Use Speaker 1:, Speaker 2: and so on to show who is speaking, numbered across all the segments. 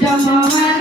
Speaker 1: জগমা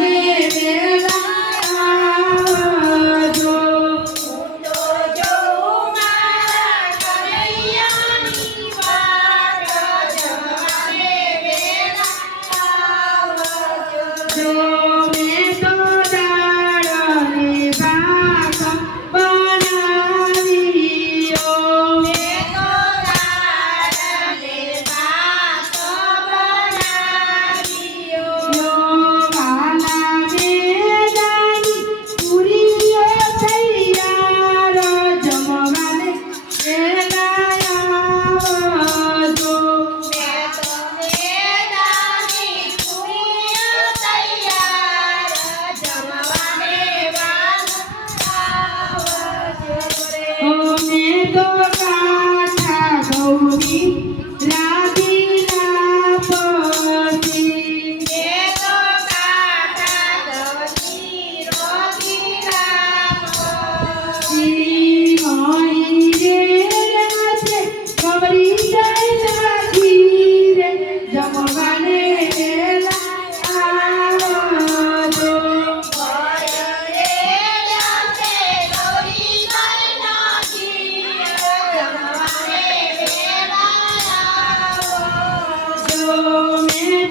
Speaker 1: તો કાઠા Gauri.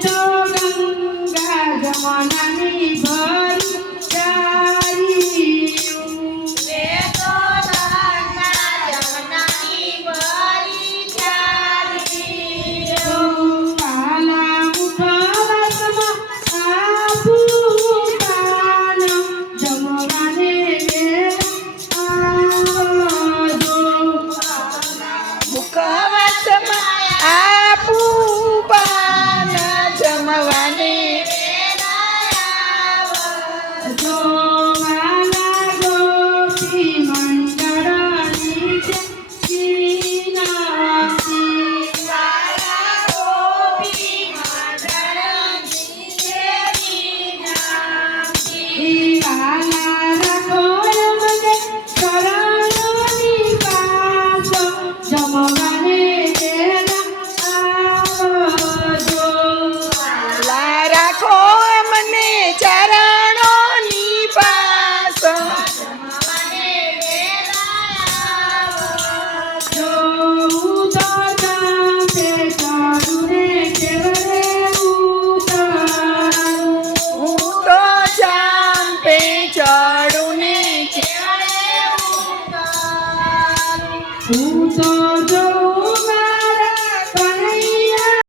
Speaker 1: no ganga jamana ni bhai Okay.